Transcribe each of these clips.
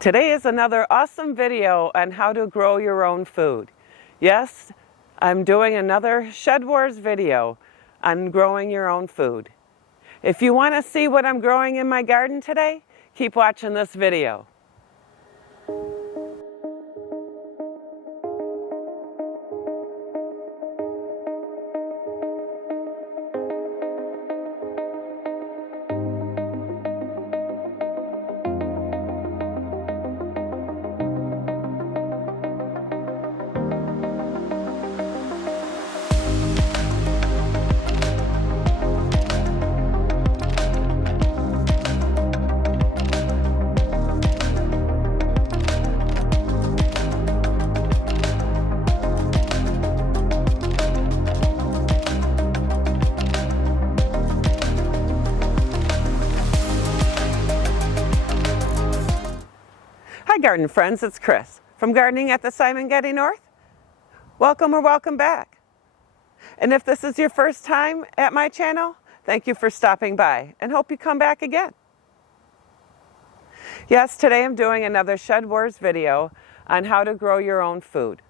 Today is another awesome video on how to grow your own food. Yes, I'm doing another SHEDWARS video on growing your own food. If you want to see what I'm growing in my garden today, keep watching this video. Hi garden friends, it's Chris from Gardening at the Simongetti North. Welcome or welcome back. And if this is your first time at my channel, thank you for stopping by and hope you come back again. Yes, today I'm doing another SHEDWARS video on how to grow your own food.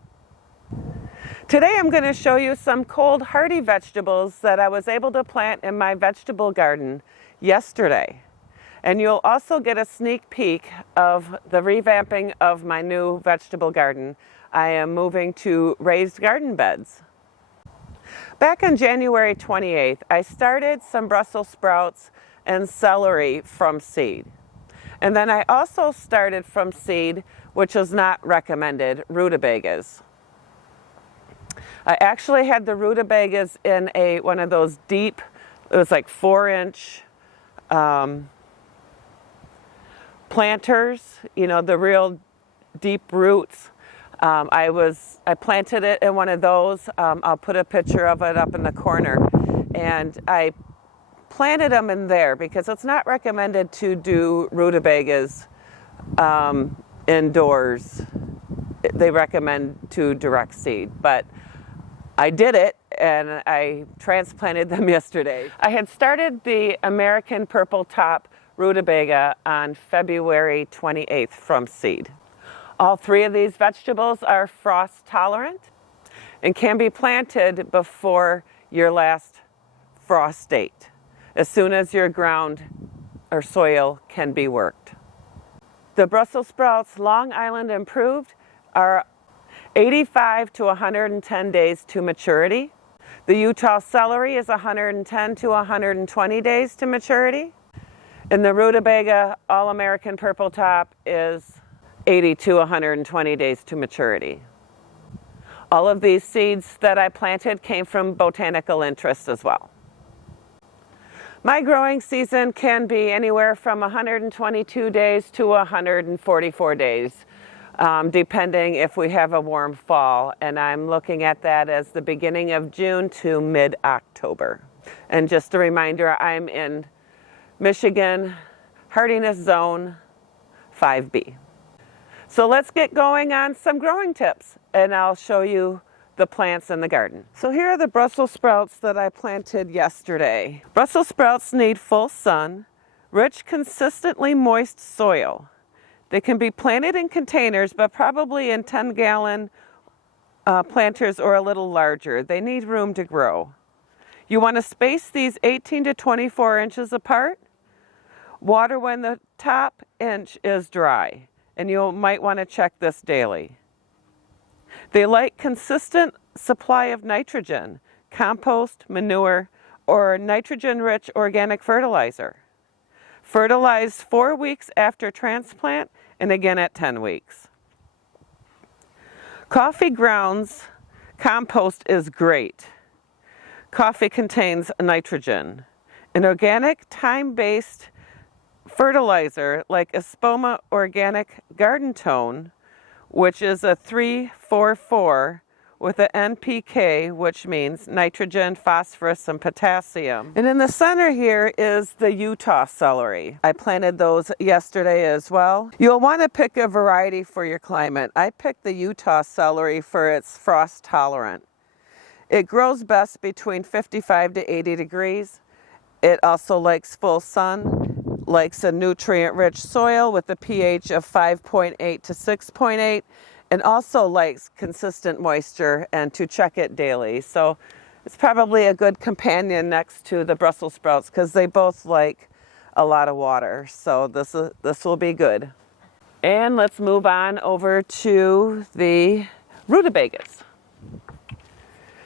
Today I'm going to show you some cold hardy vegetables that I was able to plant in my vegetable garden yesterday. And you'll also get a sneak peek of the revamping of my new vegetable garden. I am moving to raised garden beds. Back on January 28th, I started some Brussels sprouts and celery from seed. And then I also started from seed, which is not recommended, rutabagas. I actually had the rutabagas in one of those deep, it was like 4-inch, planters, you know, the real deep roots. I planted it in one of those. I'll put a picture of it up in the corner. And I planted them in there because it's not recommended to do rutabagas indoors. They recommend to direct seed, but I did it and I transplanted them yesterday. I had started the American purple top rutabaga on February 28th from seed. All three of these vegetables are frost tolerant and can be planted before your last frost date, as soon as your ground or soil can be worked. The Brussels sprouts Long Island Improved are 85 to 110 days to maturity. The Utah celery is 110 to 120 days to maturity. And the rutabaga All-American Purple Top is 80 to 120 days to maturity. All of these seeds that I planted came from Botanical Interests as well. My growing season can be anywhere from 122 days to 144 days, depending if we have a warm fall. And I'm looking at that as the beginning of June to mid-October. And just a reminder, I'm in Michigan, hardiness zone 5B. So let's get going on some growing tips and I'll show you the plants in the garden. So here are the Brussels sprouts that I planted yesterday. Brussels sprouts need full sun, rich, consistently moist soil. They can be planted in containers, but probably in 10-gallon planters or a little larger. They need room to grow. You want to space these 18 to 24 inches apart. Water when the top inch is dry, and you might want to check this daily. They like consistent supply of nitrogen, compost, manure, or nitrogen-rich organic fertilizer. Fertilize 4 weeks after transplant and again at 10 weeks. Coffee grounds compost is great. Coffee contains nitrogen. An organic, time-based fertilizer like Espoma Organic Garden Tone, which is a 3-4-4 with an NPK, which means nitrogen, phosphorus, and potassium. And in the center here is the Utah celery. I planted those yesterday as well. You'll want to pick a variety for your climate. I picked the Utah celery for its frost tolerant. It grows best between 55 to 80 degrees. It also likes full sun, likes a nutrient-rich soil with a pH of 5.8 to 6.8, and also likes consistent moisture and to check it daily. So it's probably a good companion next to the Brussels sprouts because they both like a lot of water. So this will be good. And let's move on over to the rutabagas.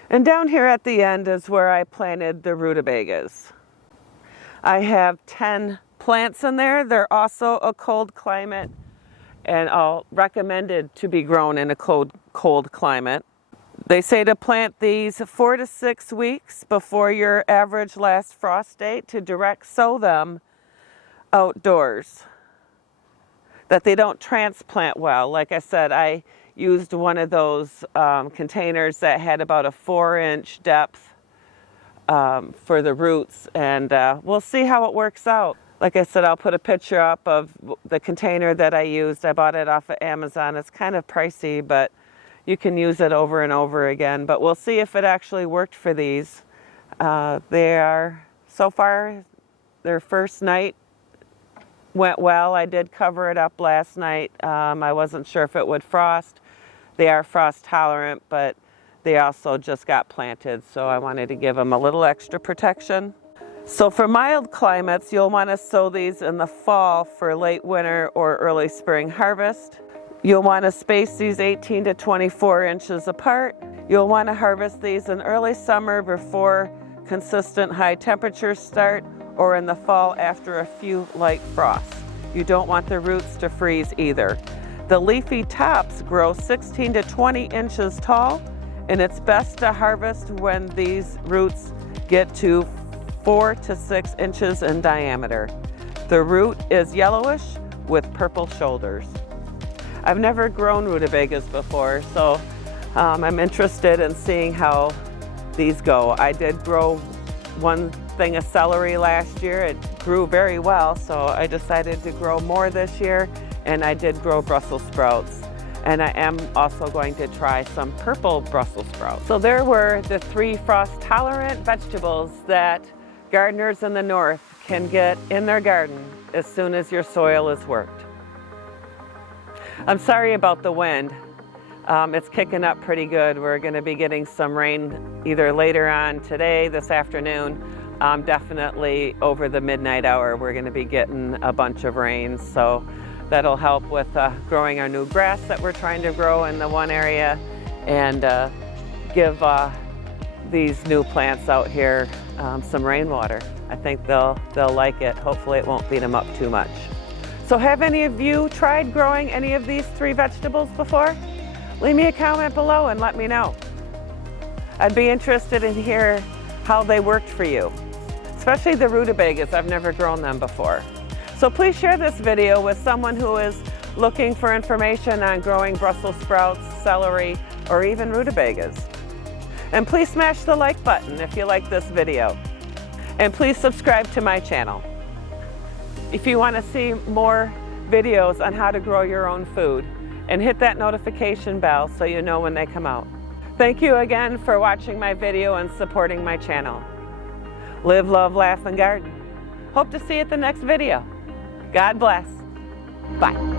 And down here at the end is where I planted the rutabagas. I have 10 plants in there. They're also a cold climate and all recommended to be grown in a cold climate. They say to plant these 4 to 6 weeks before your average last frost date to direct sow them outdoors, that they don't transplant well. Like I said, I used one of those containers that had about a 4-inch depth for the roots, and we'll see how it works out. Like I said, I'll put a picture up of the container that I used. I bought it off of Amazon. It's kind of pricey, but you can use it over and over again. But we'll see if it actually worked for these. They are, so far, their first night went well. I did cover it up last night. I wasn't sure if it would frost. They are frost tolerant, but they also just got planted, so I wanted to give them a little extra protection. So for mild climates, you'll want to sow these in the fall for late winter or early spring harvest. You'll want to space these 18 to 24 inches apart. You'll want to harvest these in early summer before consistent high temperatures start, or in the fall after a few light frosts. You don't want the roots to freeze either. The leafy tops grow 16 to 20 inches tall, and it's best to harvest when these roots get to 4 to 6 inches in diameter. The root is yellowish with purple shoulders. I've never grown rutabagas before, so I'm interested in seeing how these go. I did grow one thing of celery last year. It grew very well, so I decided to grow more this year, and I did grow Brussels sprouts. And I am also going to try some purple Brussels sprouts. So there were the 3 frost-tolerant vegetables that gardeners in the north can get in their garden as soon as your soil is worked. I'm sorry about the wind. It's kicking up pretty good. We're going to be getting some rain either later on today, this afternoon. Definitely over the midnight hour, we're going to be getting a bunch of rain. So that'll help with growing our new grass that we're trying to grow in the one area, and give these new plants out here some rainwater. I think they'll like it. Hopefully it won't beat them up too much. So have any of you tried growing any of these 3 vegetables before? Leave me a comment below and let me know. I'd be interested in hear how they worked for you, especially the rutabagas. I've never grown them before. So please share this video with someone who is looking for information on growing Brussels sprouts, celery, or even rutabagas. And please smash the like button if you like this video. And please subscribe to my channel. If you want to see more videos on how to grow your own food, and hit that notification bell so you know when they come out. Thank you again for watching my video and supporting my channel. Live, love, laugh, and garden. Hope to see you at the next video. God bless. Bye.